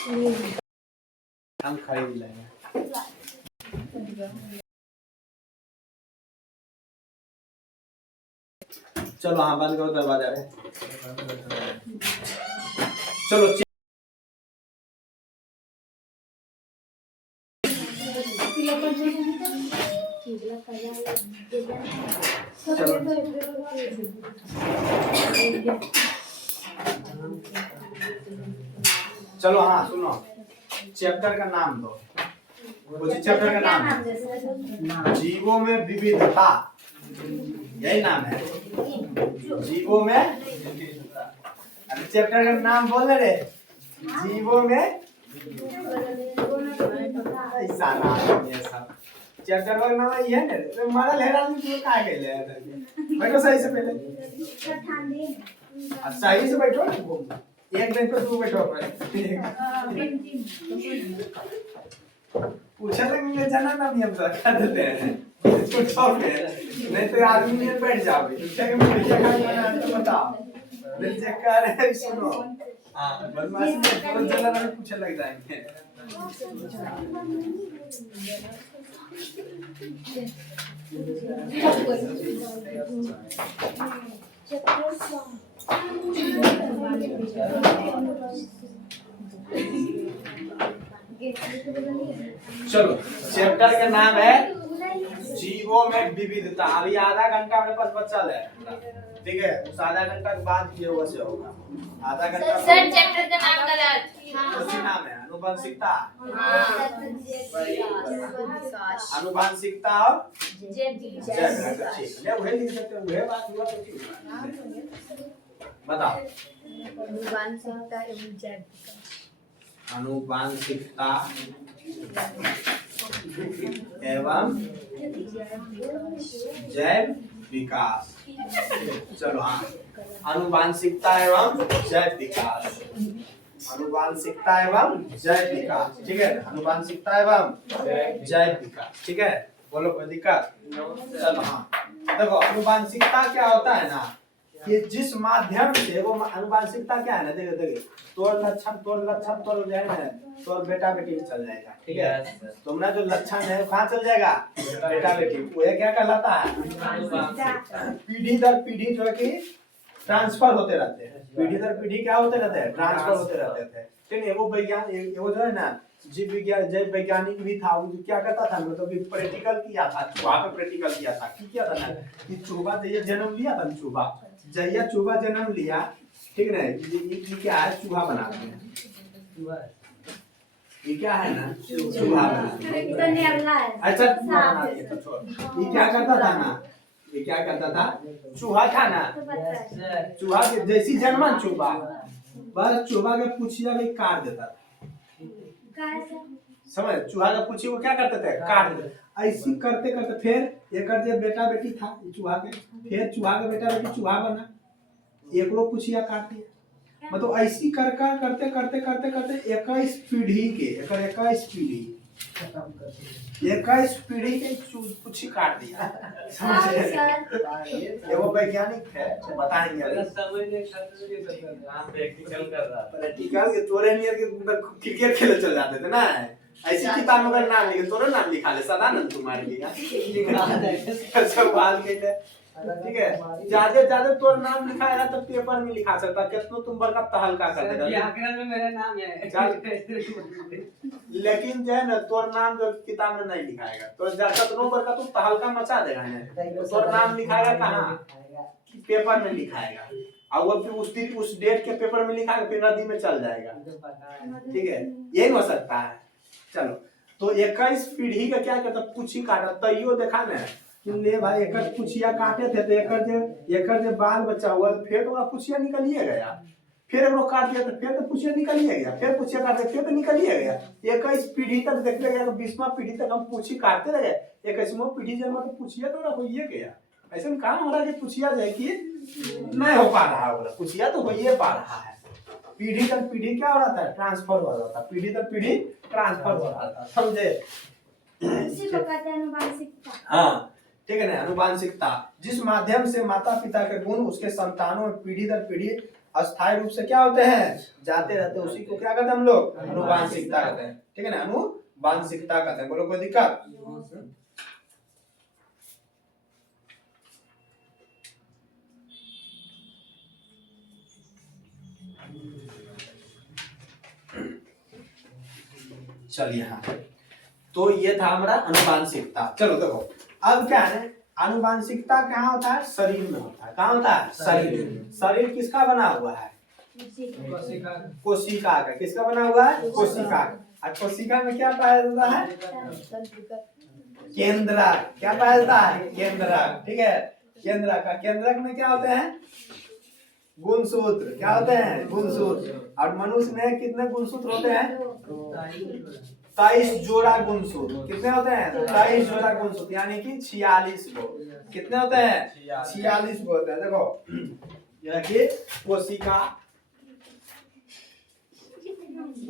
हम खरीद लेंगे। चलो हाँ बंद करो दरवाजा रे। चलो चलो हाँ सुनो, चैप्टर का नाम दो। चैप्टर का नाम है जीवों में विविधता, यही नाम है जीवों में। अरे चैप्टर का नाम बोल रे, जीवों में ऐसा नाम है सब। चैप्टर का नाम ये है ना, मॉडल हैरान में क्यों कहा गया है? बैठो सही से पहले, सही से बैठो ना, एक बेंच पे तू बैठो। पूछा लगेंगे जाना ना भी हम रखा देते हैं नहीं तो आदमी नहीं बैठ जाओगे। तो बताओ सुनो हाँ बदमाशी में बहुत जल्द में पूछा लग जाएंगे। चलो चैप्टर का नाम है जीवों में विविधता। अभी आधा घंटा अपने पास बचा है, ठीक है? उस आधा घंटा के बाद ये वैसे होगा। आधा घंटा सर चैप्टर का नाम क्या है? उसी नाम है अनुवांशिकता। अनुवांशिकता और जैव विकास। ठीक है वही लिख सकते हैं, वही बात हुआ तो ठीक है। बताओ अनुवांशिकता एवं जैव विकास। अनुवांशिकता एवं जैव विकास। चलो हाँ अनुवांशिकता एवं जैव विकास। अनुवांशिकता एवं जैव विकास, ठीक है? अनुवांशिकता एवं जैव विकास, ठीक है? बोलो कोई दिक्कत? चलो हाँ देखो अनुवांशिकता क्या होता है ना, कि जिस माध्यम से वो अनुवांशिकता क्या है ना, देखो तोर लक्षण तोर जो है ना तोर बेटा बेटी में चल जाएगा, ठीक है? तुम्हारा जो लक्षण है कहाँ चल जाएगा? बेटा बेटी। वो क्या कहलाता है? पीढ़ी दर पीढ़ी जो है कि ट्रांसफर होते रहते हैं। पीढ़ी दर पीढ़ी क्या होते रहते हैं? ट्रांसफर होते रहते थे। ठीक है? वो वैज्ञानिक वो जो है ना जीव विज्ञान जैव वैज्ञानिक भी था, वो क्या करता था मतलब कि प्रैक्टिकल किया था, चूहा पे प्रैक्टिकल किया था। किया था ना कि चूहा जब जन्म लिया था, चूहा जन्म लिया, ठीक है? ये क्या है? चूहा बनाते हैं। ये क्या है ना चूहा अच्छा चूहा बनाते हैं। छोड़, ये क्या करता था ना, ये क्या करता था? चूहा था ना, चूहा के जैसी जन्मा चूहा बस चूहा के पूछिया भी काट देता था। समझ? चूहा का पूछी वो क्या करते थे? काट देते। ऐसी करते करते फिर एक जब बेटा बेटी था चूहा के, फिर चूहा का बेटा बेटी चूहा बना, एक लोग पूछिया काट दिया। मतलब ऐसी कर करते करते करते करते 21 पीढ़ी के 21 पीढ़ी 21 पीढ़ी के पूछी काट दिया। समझ? वो वैज्ञानिक है बताएंगे। प्रैक्टिकल के तोरे नियर के क्रिकेट खेले चल जाते थे ना, ऐसी किताबों का नाम लिखे तोरे नाम लिखा ले सदानंद कुमार की सब बाल के लिए, ठीक है? ज्यादा तोर नाम लिखाएगा तो पेपर में लिखा सकता, कितना तुम बड़का तहलका कर देगा। ये आंकड़ा में मेरा नाम है लेकिन जो है ना तोर नाम जो किताब में नहीं लिखाएगा, तो ज्यादा तो बड़का तुम तहलका मचा देगा ना। तोर नाम लिखाएगा कहाँ? पेपर में लिखाएगा, और वो फिर उस डेट के पेपर में लिखाएगा, फिर नदी में चल जाएगा, ठीक है? यही हो सकता है। चलो तो 21 पीढ़ी का क्या कहता पूछी काटा, तैयो देखा ना ले भाई एक पुछिया काटे थे तो एक बाल बच्चा हुआ, फिर तो पुछिया निकलिए गया, फिर हम लोग काट दिया तो फिर तो पुछिया निकलिए गया, फिर पुछिया काटे फिर तो निकलिए गया। 21 पीढ़ी तक देखते गया, 20वां पीढ़ी तक हम पूछी काटते रहे, 21वां पीढ़ी जब तो पुछिया तो ना होइए गया। ऐसा काम हो रहा है कि पुछिया जाए कि नहीं हो पा रहा है, पुछिया तो होइए पा रहा है। पीढ़ी दर पीढ़ी क्या हो रहा था? ट्रांसफर हो रहा था, पीढ़ी दर पीढ़ी ट्रांसफर हो रहा था। समझे? इसी को कहते हैं अनुवांशिकता। हाँ ठीक है ना, अनुवांशिकता जिस माध्यम से माता पिता के गुण उसके संतानों में पीढ़ी दर पीढ़ी अस्थायी रूप से क्या होते हैं, जाते रहते हैं, उसी को क्या कहते हैं हम लोग, अनुवांशिकता कहते हैं। ठीक है ना, अनुवांशिकता कहते हैं। बोलो कोई दिक्कत? चलिए हाँ, तो ये था हमारा अनुवांशिकता। चलो देखो अब क्या है, अनुवांशिकता कहाँ होता है, शरीर में होता है। कहाँ होता है, शरीर में। शरीर किसका बना हुआ है, कोशिका का। किसका बना हुआ है, कोशिका का। और कोशिका में क्या पाया जाता है, केंद्रक। क्या पाया जाता है, केंद्रक। ठीक है, केंद्रक का, केंद्रक में क्या होते हैं, गुणसूत्र। क्या होते हैं, गुणसूत्र। और मनुष्य में कितने गुणसूत्र होते हैं, 23 जोड़ा गुणसूत्र। कितने होते हैं, 23 जोड़ा गुणसूत्र, यानी कि 46 गो। कितने होते हैं, 46 गो होते हैं। देखो यह कि कोशिका,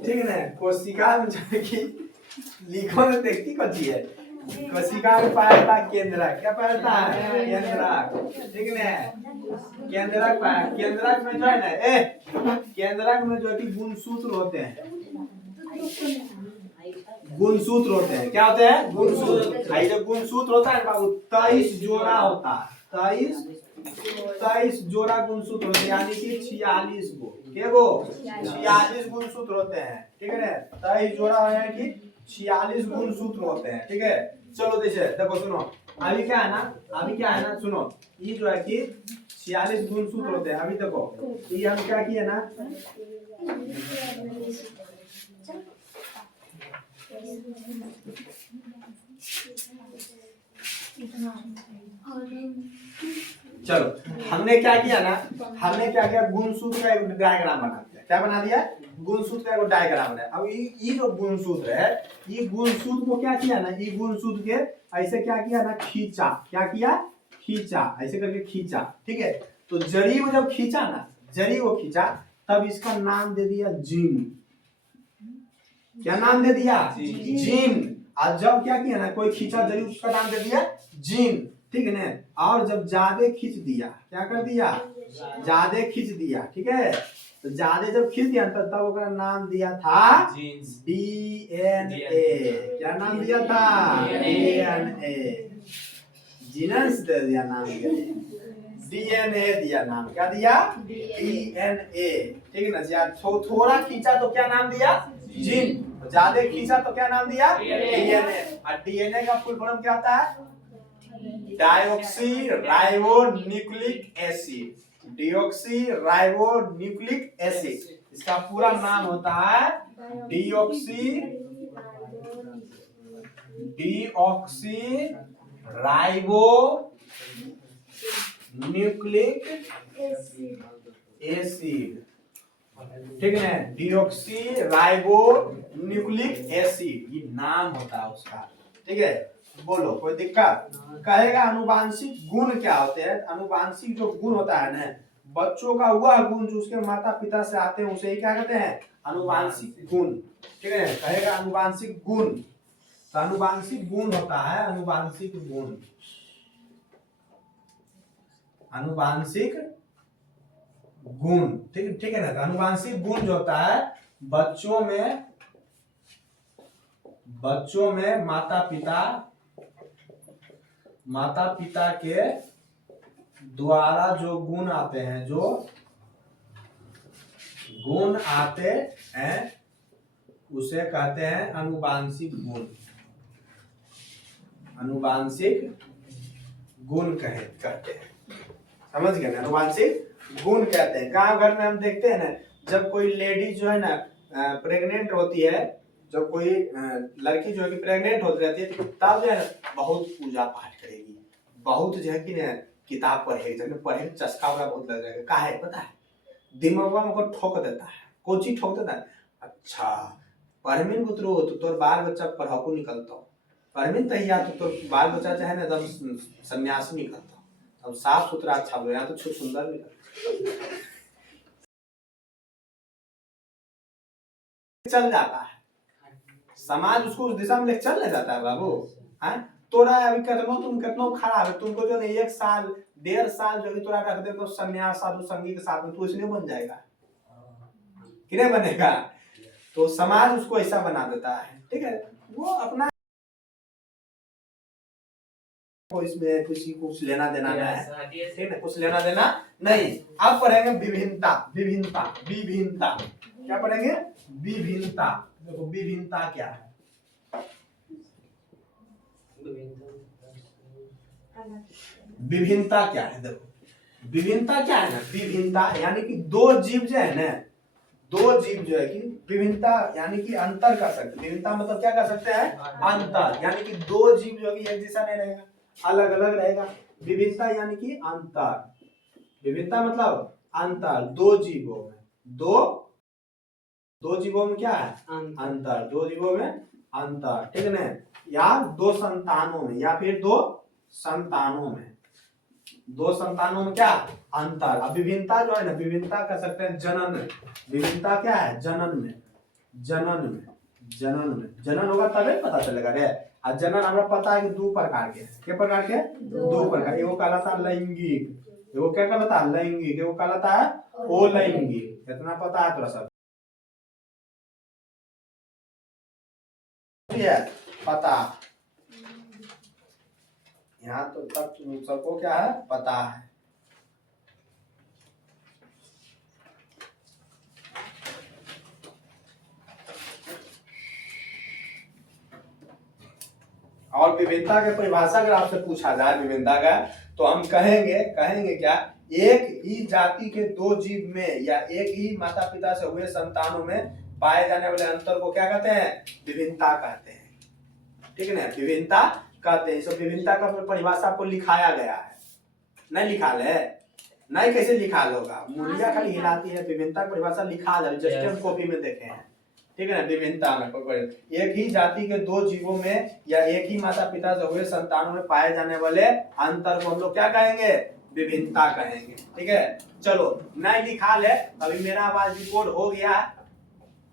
ठीक है ना, कोशिका में जो है कि लिखो में देखती कौन है, कोशिका में पाया जाता है केंद्रक। क्या पाया जाता है, केंद्रक। ठीक है ना, केंद्रक पाया। केंद्रक में जो है ना, केंद्रक में जो है कि गुणसूत्र होते हैं, गुणसूत्र होते हैं। क्या होते हैं, गुणसूत्र। जो गुणसूत्र होता है बाबू 23 जोड़ा होता है, 23 जोड़ा गुणसूत्र होते हैं, यानी कि 46 गो। क्या गो, 46 गुणसूत्र होते हैं। ठीक है ना, 23 जोड़ा है कि 46 गुणसूत्र होते हैं। ठीक है, चलो देखो सुनो, अभी क्या है ना, अभी क्या है ना, सुनो, ये जो है कि 46 गुणसूत्र होते हैं। अभी देखो ये हम क्या किए ना, चलो हमने क्या किया ना, हमने क्या किया, गुणसूत्र का एक डायग्राम बना दिया। क्या बना दिया, गुणसूत्र का एक डायग्राम है। अब ये जो गुणसूत्र है, ये गुणसूत्र को क्या किया ना, ये गुणसूत्र के ऐसे क्या किया ना, खींचा। क्या किया, खींचा, ऐसे करके खींचा। ठीक है, तो जड़ी को जब खींचा ना, जड़ी को खींचा, तब इसका नाम दे दिया जीन। क्या नाम दे दिया, जीन। और जब क्या किया ना, कोई खींचा जड़ी, उसका नाम दे दिया जीन। ठीक है ना, और जब ज्यादा खींच दिया, क्या कर दिया, ज्यादा खींच दिया। ठीक है, तो ज्यादा जब खींच दिया तब उसका नाम दिया था डीएनए। क्या नाम दिया था, डीएनए। जीनस दे दिया नाम, डीएनए दिया नाम। क्या दिया, डीएनए। ठीक है ना, थोड़ा खींचा तो क्या नाम दिया, जीन। ज्यादा खींचा तो क्या नाम दिया, डीएनए। और डीएनए का फुल फॉर्म क्या होता है, dioxy ribo nucleic acid. Deoxy ribo nucleic acid, इसका पूरा नाम होता है डीऑक्सी राइबो न्यूक्लिक एसिड। ठीक है, डीऑक्सी राइबो न्यूक्लिक एसिड, ये नाम होता है उसका। ठीक है, बोलो कोई दिक्कत? कहेगा अनुवांशिक गुण क्या होते हैं। अनुवांशिक जो गुण होता है ना, बच्चों का वह गुण जो उसके माता पिता से आते हैं, उसे क्या कहते हैं, अनुवांशिक गुण। ठीक है, कहेगा अनुवांशिक गुण। तो अनुवांशिक गुण होता है, अनुवांशिक गुण, अनुवांशिक गुण। ठीक है ना, अनुवांशिक गुण जो होता है, बच्चों में माता पिता के द्वारा जो गुण आते हैं, जो गुण आते हैं, उसे कहते हैं अनुवांशिक गुण। अनुवांशिक गुण कहते हैं, समझ गए ना, अनुवांशिक गुण कहते हैं। गांव घर में हम देखते हैं ना, जब कोई लेडी जो है ना प्रेग्नेंट होती है, जब कोई लड़की जो है कि प्रेग्नेंट होती रहती है, तो तब जो है ना बहुत पूजा पाठ करेगी, बहुत जो है कि ना किताब पढ़ेगी, चस्का वगैरह बहुत लग जाएगा। काहे पता है, दिमाग में को ठोक देता है। कोई चीज ठोक देता है, अच्छा परमीन पुत्रो तो तोर बाल बच्चा पढ़ाकू निकलता, परमीन तहिया तो तोर बाल बच्चा चाहे ना एकदम सन्यासी निकलता, अब साफ सुथरा अच्छा हो गया, तो सुंदर निकलता, चल जाता है समाज, उसको उस दिशा में लेकर चल जाता है बाबू। है तोरा अभी तुम कितना खराब है, तुमको जो 1 साल 1.5 साल जो भी तोरा रख दे तो सन्यास साधु संगी के साथ में तू इसलिए बन जाएगा कि नहीं बनेगा। तो समाज उसको ऐसा बना देता है, ठीक है। वो अपना को इसमें किसी कुछ लेना देना नहीं है, ठीक है, कुछ लेना देना नहीं। अब पढ़ेंगे विभिन्नता। विभिन्नता विभिन्नता क्या पढ़ेंगे? विभिन्नता। देखो विभिन्नता क्या है? विभिन्नता क्या है? देखो विभिन्नता क्या है ना, विभिन्नता यानी कि दो जीव जो है ना, दो जीव जो है कि विभिन्नता यानी कि अंतर कर सकते। विभिन्नता मतलब क्या कर सकते हैं? अंतर, यानी कि दो जीव जो कि एक जैसा नहीं रहेगा, अलग अलग रहेगा। विभिन्नता यानी कि अंतर। विभिन्नता मतलब अंतर, दो जीवों में दो जीवों में क्या है? अंतर। दो जीवों में अंतर, ठीक है ना, या दो संतानों में, या फिर दो संतानों में, दो संतानों में क्या अंतर। अब विभिन्नता जो है ना, विभिन्नता कह सकते हैं जनन में। विभिन्नता क्या है? जनन में, जनन में, जनन में। जनन होगा तभी पता चलेगा रे। और जनन हमें पता है कि दो प्रकार के, क्या प्रकार के? दो प्रकार। एगो कहलाता है लैंगिक, एगो क्या कहलाता है? लैंगिक। एगो कहलाता है अलैंगिक। इतना पता है थोड़ा सा पता, यहाँ तो तक सबको क्या है? पता है। और विभिन्नता के परिभाषा अगर आपसे पूछा जाए विभिन्नता का, तो हम कहेंगे क्या? एक ही जाति के दो जीव में या एक ही माता पिता से हुए संतानों में पाए जाने वाले अंतर को क्या कहते हैं? विभिन्नता कहते हैं, ठीक है ना, विभिन्नता कहते हैं। सब विभिन्नता का परिभाषा आपको लिखाया गया है, नहीं लिखा है? नहीं, कैसे लिखा होगा? मुनिया खाली हिलाती है। विभिन्नता की परिभाषा लिखा जाए, जस्ट हम कॉपी में देखे हैं, ठीक है ना। विभिन्नता में एक ही जाति के दो जीवों में या एक ही माता पिता से हुए संतानों में पाए जाने वाले अंतर को हम लोग क्या कहेंगे? विभिन्नता कहेंगे, ठीक है। चलो, नहीं लिखा है, अभी मेरा आवाज रिकॉर्ड हो गया है,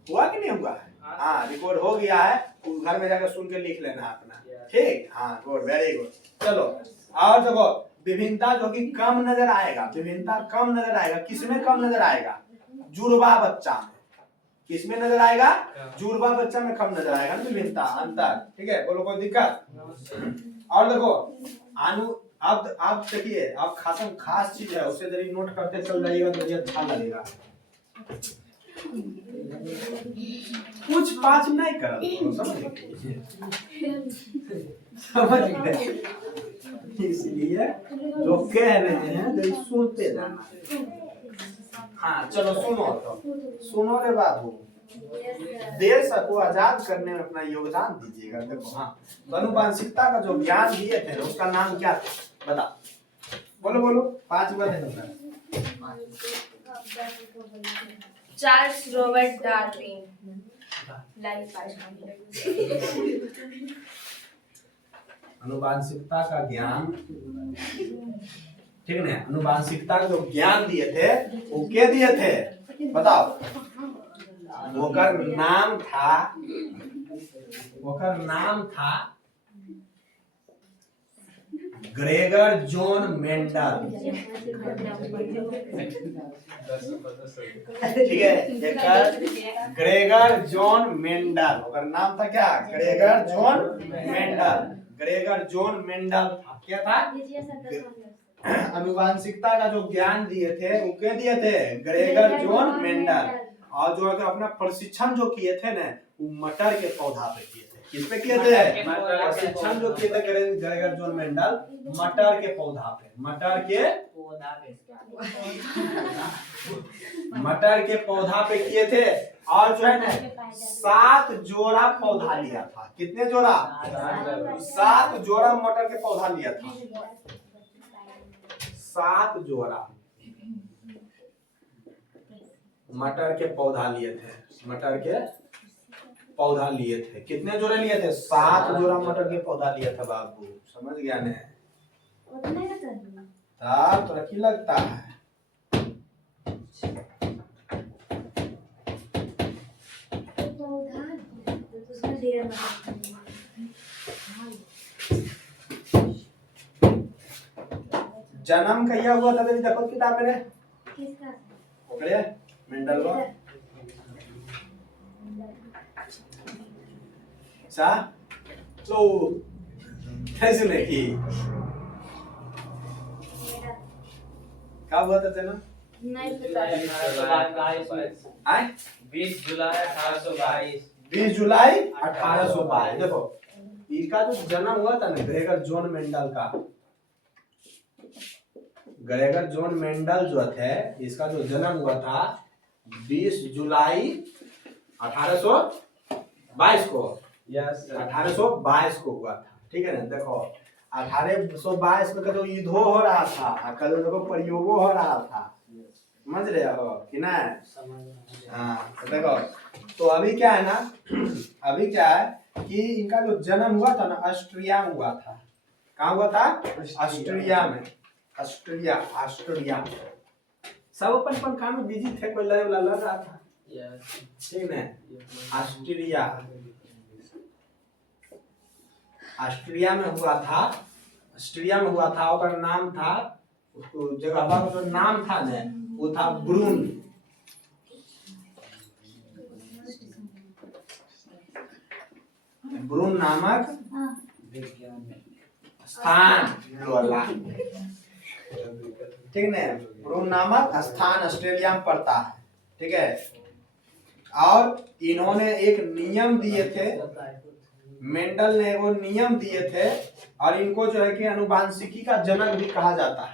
हुआ कि नहीं हुआ? हाँ, रिकॉर्ड हो गया है, घर में जाकर सुन के लिख लेना अपना, ठीक। हाँ, गुड, वेरी गुड। चलो, और देखो विभिन्नता जो कि कम नजर आएगा, विभिन्नता कम नजर आएगा। किसमें कम नजर आएगा? जुड़वा बच्चा में। किसमें नजर आएगा? जुड़वा बच्चा में कम नजर आएगा विभिन्नता, अंतर, ठीक है। बोलो कोई दिक्कत? और देखो अब देखिए, अब खास चीज है, उसे जरूर नोट करते चल जाइएगा तो मुझे अच्छा लगेगा। कुछ पाँच नहीं कर, समझ गए? इसलिए जो कह रहे हैं तो सुनते जाना। हाँ, चलो सुनो, तो सुनो रे बाबू। देश को आजाद करने में अपना योगदान दीजिएगा। देखो, हाँ, आनुवांशिकता का जो ज्ञान दिए थे उसका नाम क्या था? बता, बोलो बोलो, 5 बार। Charles Robert Darwin. आनुवांशिकता का ज्ञान, ठीक है। आनुवांशिकता का जो ज्ञान दिए थे वो क्या दिए थे? बताओ। ओकर नाम था ग्रेगर जॉन मेंडल, ठीक है। ग्रेगर जॉन मेंडल, ओकर नाम था क्या? Gregor John Mendel. Gregor John Mendel था, क्या था? आनुवांशिकता का जो ज्ञान दिए थे वो क्या दिए थे? Gregor John Mendel. और जो अपना प्रशिक्षण जो किए थे ना, वो मटर के पौधा पे किए थे। किस पे किए थे? प्रशिक्षण जो किए थे ग्रेगर जॉन मेंडल, मटर के पौधा पे, मटर के पौधा पे किए थे। और जो है ना 7 जोड़ा पौधा लिया था। कितने जोड़ा? 7 जोड़ा मटर के पौधा लिया था। 7 जोड़ा मटर के पौधा लिए थे। मटर के पौधा लिए थे। कितने जोड़े लिए थे? 7 जोड़ा मटर के पौधा लिया था बाबू, समझ गया ने? तो की लगता है जन्म कहिया हुआ था तेरी देखो किताब में किसका? ओकरे मेंडल को सा तो कैसे नहीं कब हुआ था जन्म नहीं आए 20 जुलाई 1822। 20 जुलाई 1822 देखो इसका जो जन्म हुआ था ना ग्रेगर जॉन मेंडल का ग्रेगर जॉन मेंडल जो थे इसका जो जन्म हुआ था 20 जुलाई 1822 को यस 1822 को हुआ था ठीक है ना देखो 1822 में कदो युद्धो हो रहा था कदो देखो प्रयोगो हो रहा था समझ रहे हो कि ना हाँ तो देखो तो अभी क्या है ना अभी क्या है कि इनका जो जन्म हुआ था ना ऑस्ट्रिया में हुआ था कहाँ हुआ था ऑस्ट्रिया में ऑस्ट्रिया सब अपन काम में बिजी थे कोई लड़ रहा था यस ठीक है ऑस्ट्रिया में हुआ था और नाम था उसको जगह का जो नाम था ना वो था ब्रून नामक स्थान वाला ठीक है ब्रून नामक स्थान ऑस्ट्रेलिया में पड़ता है ठीक है और इन्होंने एक नियम दिए थे मेंडल ने वो नियम दिए थे और इनको जो है कि अनुवांशिकी का जनक भी कहा जाता है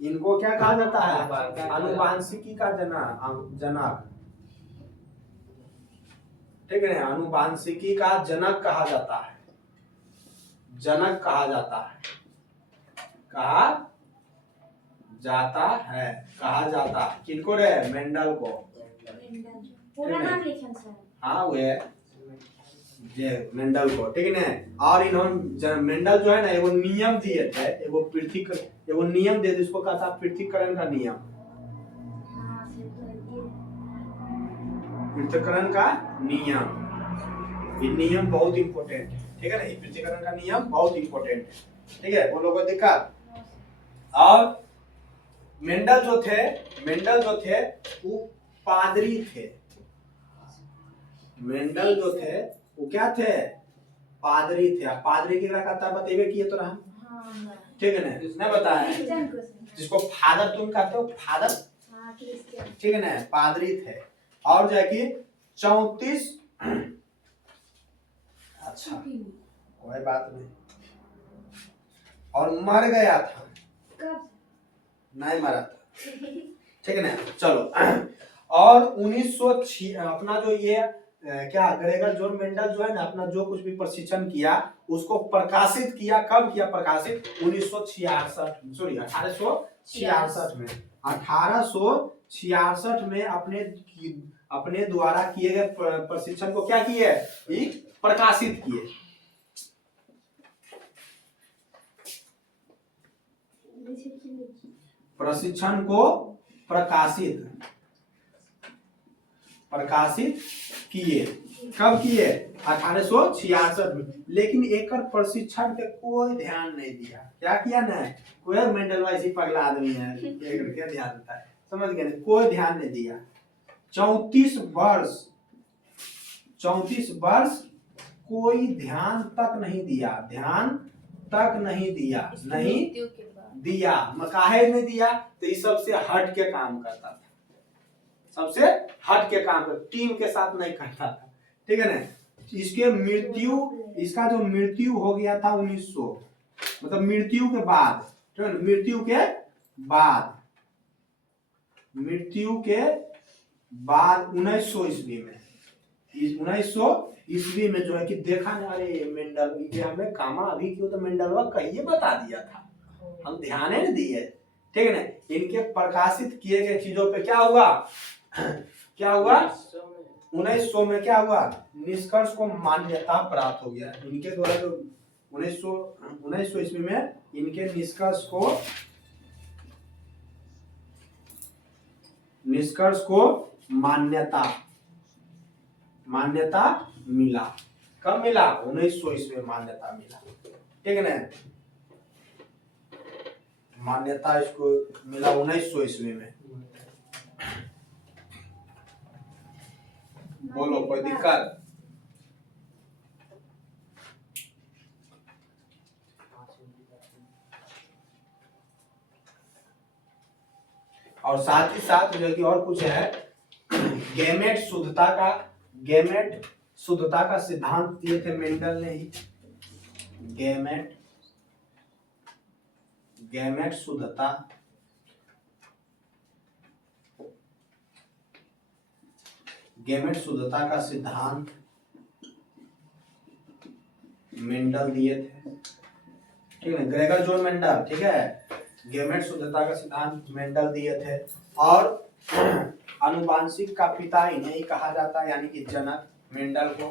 इनको क्या कहा जाता है अनुवांशिकी का जनक ठीक है अनुवांशिकी का जनक कहा जाता है कहा जाता है किनको रे मेंडल को पूरा नाम लिखें सर हाँ वे ये मेंडल को ठीक है ना और इन्होंने मेंडल जो है ना एगो नियम दिए थे एगो नियम दे जिसको कहा था पृथक्करण का नियम पृथक्करण का नियम ये नियम बहुत इंपॉर्टेंट है ठीक है ना ये पृथक्करण का नियम बहुत इंपॉर्टेंट है ठीक है वो लोगों को दिक्कत और मेंडल जो थे वो पादरी थे मेंडल जो थे वो क्या थे पादरी थे पादरी के क्या कहता है बतेबे किए तो रहा ठीक है ना नहीं बताया जिसको फादर तुम कहते हो फादर ठीक है ना पादरी थे और जो है कि 34 अच्छा कोई बात नहीं और मर गया था कब नहीं मरा था ठीक है ना चलो और 1906 अपना जो ये क्या ग्रेगर जॉन मेंडल जो है ना अपना जो कुछ भी प्रशिक्षण किया उसको प्रकाशित किया कब किया प्रकाशित 1866 में अपने द्वारा किए गए प्रशिक्षण को क्या किए प्रकाशित किए प्रशिक्षण को प्रकाशित किए कब किए 1866 में लेकिन एक प्रशिक्षण पे कोई ध्यान नहीं दिया क्या किया ना कोई मेंडल वैसी पगला आदमी है क्या ध्यान देता है समझ गए कोई ध्यान नहीं दिया 34 वर्ष कोई ध्यान तक नहीं दिया काहे नहीं दिया तो इस सबसे हट के काम करता था टीम के साथ नहीं करता था ठीक है ना इसका जो मृत्यु हो गया था 1900 मतलब मृत्यु के बाद 1900 ईस्वी में जो है कि देखा ना अरे मेंडल ये हमें कामा अभी क्यों तो मेंडलवा कहिए बता दिया था हम ध्यान नहीं दिए ठीक है ना इनके प्रकाशित किए गए चीजों पे क्या हुआ 1900 में क्या हुआ निष्कर्ष को मान्यता प्राप्त हो गया इनके द्वारा जो 1900 ईस्वी में इनके निष्कर्ष को मान्यता मिला कब मिला 1900 ईस्वी में मान्यता मिला ठीक है ना मान्यता इसको मिला 1900 ईस्वी में। बोलो कोई दिक्कत? और साथ ही साथ जो कि और कुछ है, गैमेट शुद्धता का सिद्धांत दिए थे मेंडल ने ही। गैमेट शुद्धता का सिद्धांत मेंडल दिए थे, ठीक है, ग्रेगर जॉन मेंडल, ठीक है। गैमेट शुद्धता का सिद्धांत मेंडल दिए थे। और आनुवांशिक का पिता इन्हें ही कहा जाता है, यानी कि जनक मेंडल को,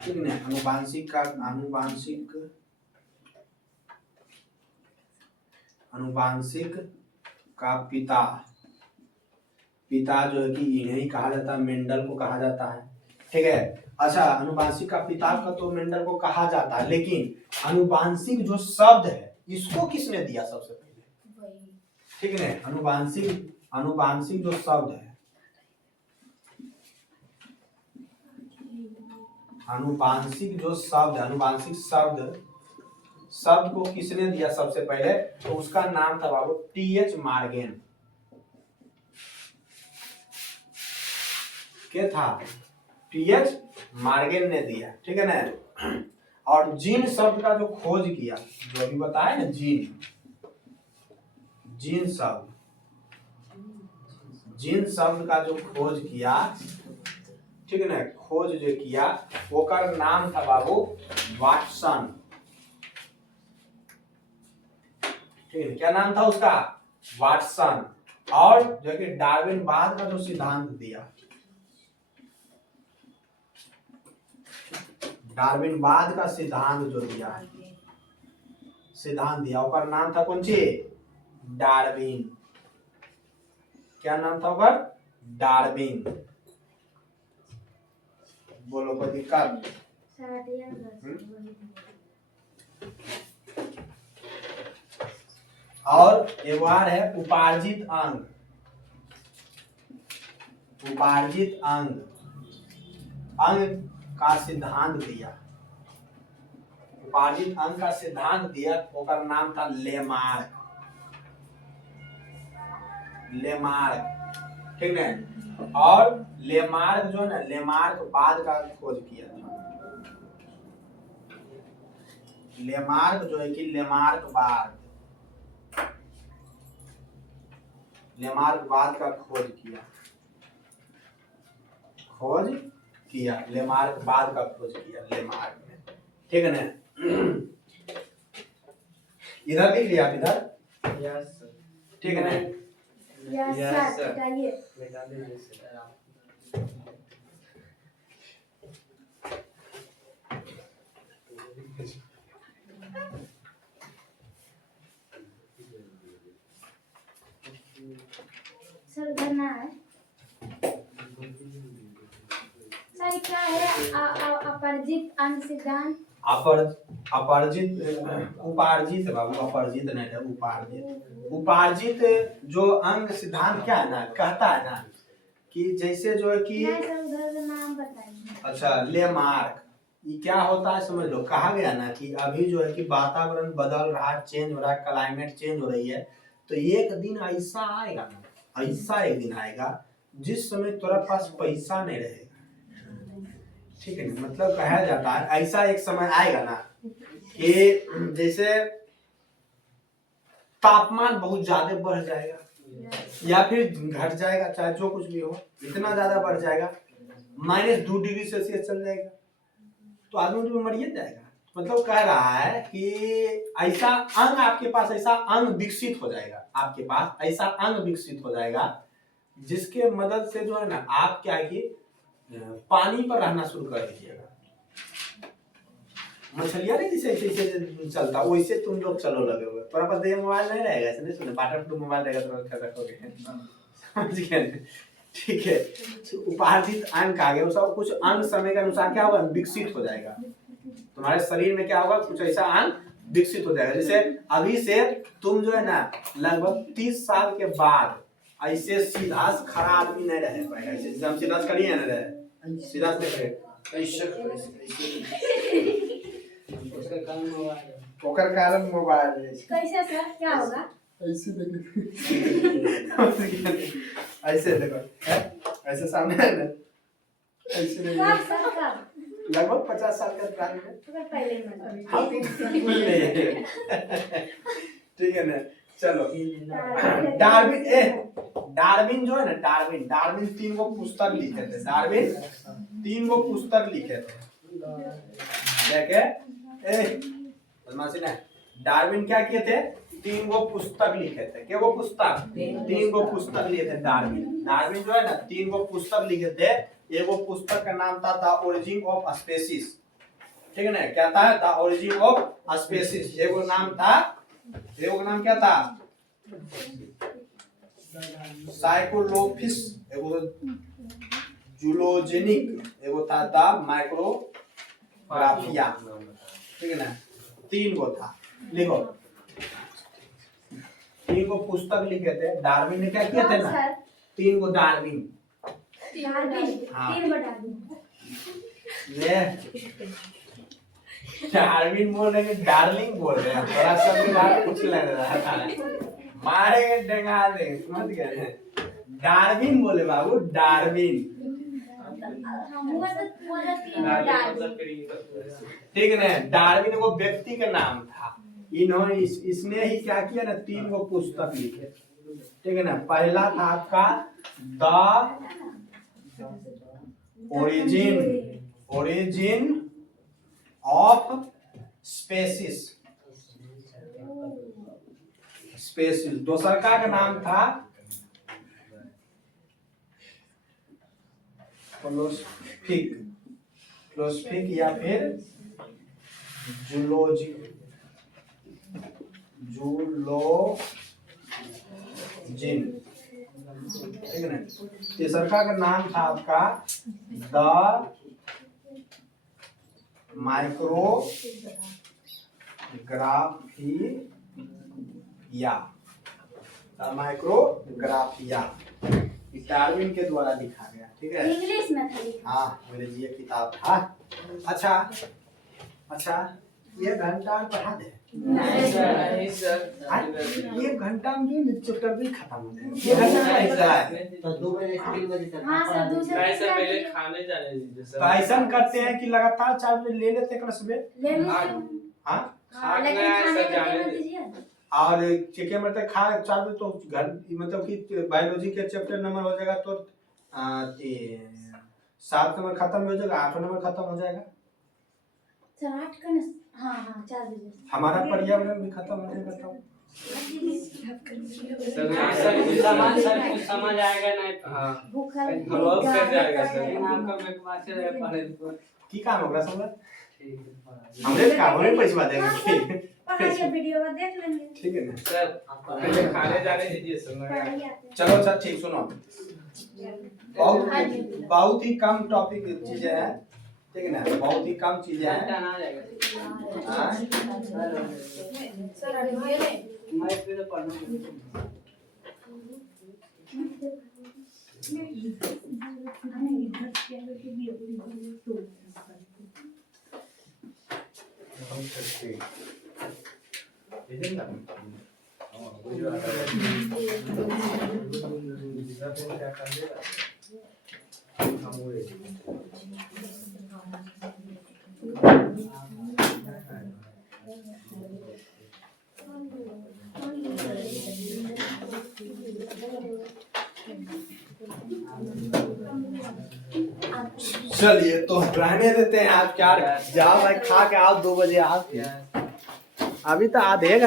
ठीक है। आनुवांशिक का पिता जो है कि इन्हें ही कहा जाता है, मेंडल को कहा जाता है, ठीक है। अच्छा, आनुवांशिक का पिता का तो मेंडल को कहा जाता है, लेकिन आनुवांशिक जो शब्द है इसको किसने दिया सबसे पहले, ठीक है। आनुवांशिक जो शब्द है, आनुवांशिक शब्द को किसने दिया सबसे पहले, तो उसका नाम था बाबू टी.एच. मॉर्गन। क्या था? टी.एच. मॉर्गन ने दिया, ठीक है ना। और जीन शब्द का जो खोज किया, जो अभी बताया ना, जीन शब्द का जो खोज किया, ठीक है ना, खोज जो किया ओकर नाम था बाबू वाटसन, ठीक है। क्या नाम था उसका? वाटसन। और जो कि डार्विनवाद का जो सिद्धांत दिया, डार्विनवाद का सिद्धांत जो दिया, ओकर नाम था कौन सी? डार्विन। क्या नाम था ओकर? डार्विन। बोलो कोई दिक्कत? और एक बार है उपार्जित अंग का सिद्धांत दिया, उपार्जित अंग का सिद्धांत दिया, ओकर नाम था लेमार्क, ठीक है। और लेमार्क जो है ना, लेमार्कवाद का खोज किया था, लेमार्क जो है कि लेमार्कवाद का खोज किया, लेमार्कवाद का खोज किया, लेमार्क ने, ठीक है ना। इधर लिख लिया आप, इधर, यस ठीक है ना। यस सर, बताइए। सर करना है सर, क्या है अपरजित अंग सिद्धांत? उपार्जित बाबू, अपरजित नहीं है, उपार्जित जो अंग सिद्धांत क्या है ना, कहता है ना कि जैसे जो है कि, नहीं सर, उधर का नाम बताइए। अच्छा, लेमार्क, ये क्या होता है समझ लो। कहा गया ना कि अभी जो है कि वातावरण बदल रहा है, चेंज हो रहा है, क्लाइमेट चेंज हो रही है, तो एक दिन ऐसा आएगा ना, ऐसा एक दिन आएगा जिस समय तुम्हारे पास पैसा नहीं रहेगा, ठीक है। मतलब कहा जाता है ऐसा एक समय आएगा ना कि जैसे तापमान बहुत ज्यादा बढ़ जाएगा या फिर घट जाएगा, चाहे जो कुछ भी हो, इतना ज्यादा बढ़ जाएगा, -2 डिग्री सेल्सियस चल जाएगा, तो आदमी तो मर ही जाएगा। मतलब कह रहा है कि ऐसा अंग आपके पास, ऐसा अंग विकसित हो जाएगा, आपके पास ऐसा अंग विकसित हो जाएगा जिसके मदद से जो है ना, आप क्या है कि पानी पर रहना शुरू कर दीजिएगा। मछलियां नहीं जैसे चलता वैसे तुम लोग चलो लगे हुए, पर पास ये मोबाइल नहीं रहेगा, ऐसे नहीं सुने, वाटरप्रूफ मोबाइल रहेगा तो रख रखोगे, समझ गए, ठीक है। उपार्जित अंग आ गया, सब कुछ अंग समय के अनुसार क्या होगा, विकसित हो जाएगा। तुम्हारे शरीर में क्या होगा, कुछ ऐसा अंग विकसित हो जाएगा। जैसे अभी से तुम जो है ना लगभग 30 साल के बाद ऐसे सीधा खड़ा आदमी नहीं रह पाएगा। ऐसे जब हम सीधा करिए ना रहे सीधा से ओकर कारण मोबाइल है। कैसे सर क्या होगा? ऐसे देखो ऐसे देखो ऐसे सामने है ना ऐसे नहीं कब सर कब? लगभग 50 साल का प्राणी है। तो पहले में हाँ बिल्कुल नहीं ठीक है ना। चलो डार्विन जो है ना डार्विन 3 गो पुस्तक लिखे थे। डार्विन 3 गो पुस्तक लिखे थे। क्या क्या बदमाशी ना। डार्विन क्या किए थे, 3 गो पुस्तक लिखे थे। क्या वो पुस्तक 3 गो पुस्तक लिए थे। डार्विन जो है ना 3 गो पुस्तक लिखे थे। एगो पुस्तक का नाम था द ओरिजिन ऑफ स्पीसीज, ठीक है ना। क्या था, द ओरिजिन ऑफ स्पीसीज। एगो नाम क्या था, साइकोलोपिस। एगो जूलोजेनिक। एगो था द माइक्रोग्राफिया, ठीक है ना। 3 गो था। लिखो 3 गो पुस्तक लिखे थे। डार्विन ने क्या किया थे ना, 3 गो डार्विन। हाँ। 3 बटा 2 ये डार्विन बोल रहे हैं, डार्लिंग बोल रहे हैं। थोड़ा सा भी बात कुछ लग रहा था, मारेंगे डेंगा दे, समझ गए। डार्विन बोले बाबू, डार्विन, ठीक है ना। डार्विन वो व्यक्ति का नाम था। इन्होंने इसने ही क्या किया ना, 3 गो पुस्तक लिखे, ठीक है ना। पहला था आपका द ओरिजिन ऑफ स्पीसीज। दूसरा का नाम था फिलोसफिक या फिर जूलॉजी, ठीक है ना। तीसरा का नाम था आपका द माइक्रोग्राफिया। डार्विन के द्वारा लिखा गया, ठीक है। इंग्लिश में था लिखा। हाँ अंग्रेजी किताब था। अच्छा 1 घंटा पढ़ा दे। नहीं सर 1 घंटा में चैप्टर भी खत्म हो जाएगा। 1 घंटा ऐसा है तो 2 बजे से 3 बजे तक हाँ सर दूसरे ऐसा पहले खाने जाने दीजिए तो सर। ऐसा करते हैं कि लगातार 4 बजे ले लेते हैं सुबह। ले लीजिए। हाँ हाँ, लेकिन खाना खाने सर का जाने टाइम दीजिए। दीजिए। और क्या मतलब खा 4 बजे तो घर मतलब कि बायोलॉजी के चैप्टर नंबर हो जाएगा तो 7 नंबर खत्म हो जाएगा, 8 नंबर खत्म हो जाएगा। सर 8 का ना। हाँ 4 बजे। हमारा पर्यावरण भी खत्म हो जाएगा तो सर कुछ समझ आएगा नहीं। हाँ भूखल ब्लॉक कर जाएगा सर। की काम होगा सब हमरे काम में पैसा देंगे। पढ़ाइए वीडियो में देख लेंगे। ठीक है ना सर पहले खाने जाने दीजिए सर। पढ़ाइए आते हैं। चलो सर ठीक सुनो, बहुत ही कम टॉपिक चीजें हैं, ठीक है ना। बहुत ही कम चीजें हैं। हाँ? चलिए तो रहने देते हैं। आप क्या जाओ भाई, खा के आओ, 2 बजे आओ। अभी तो आधे घंटे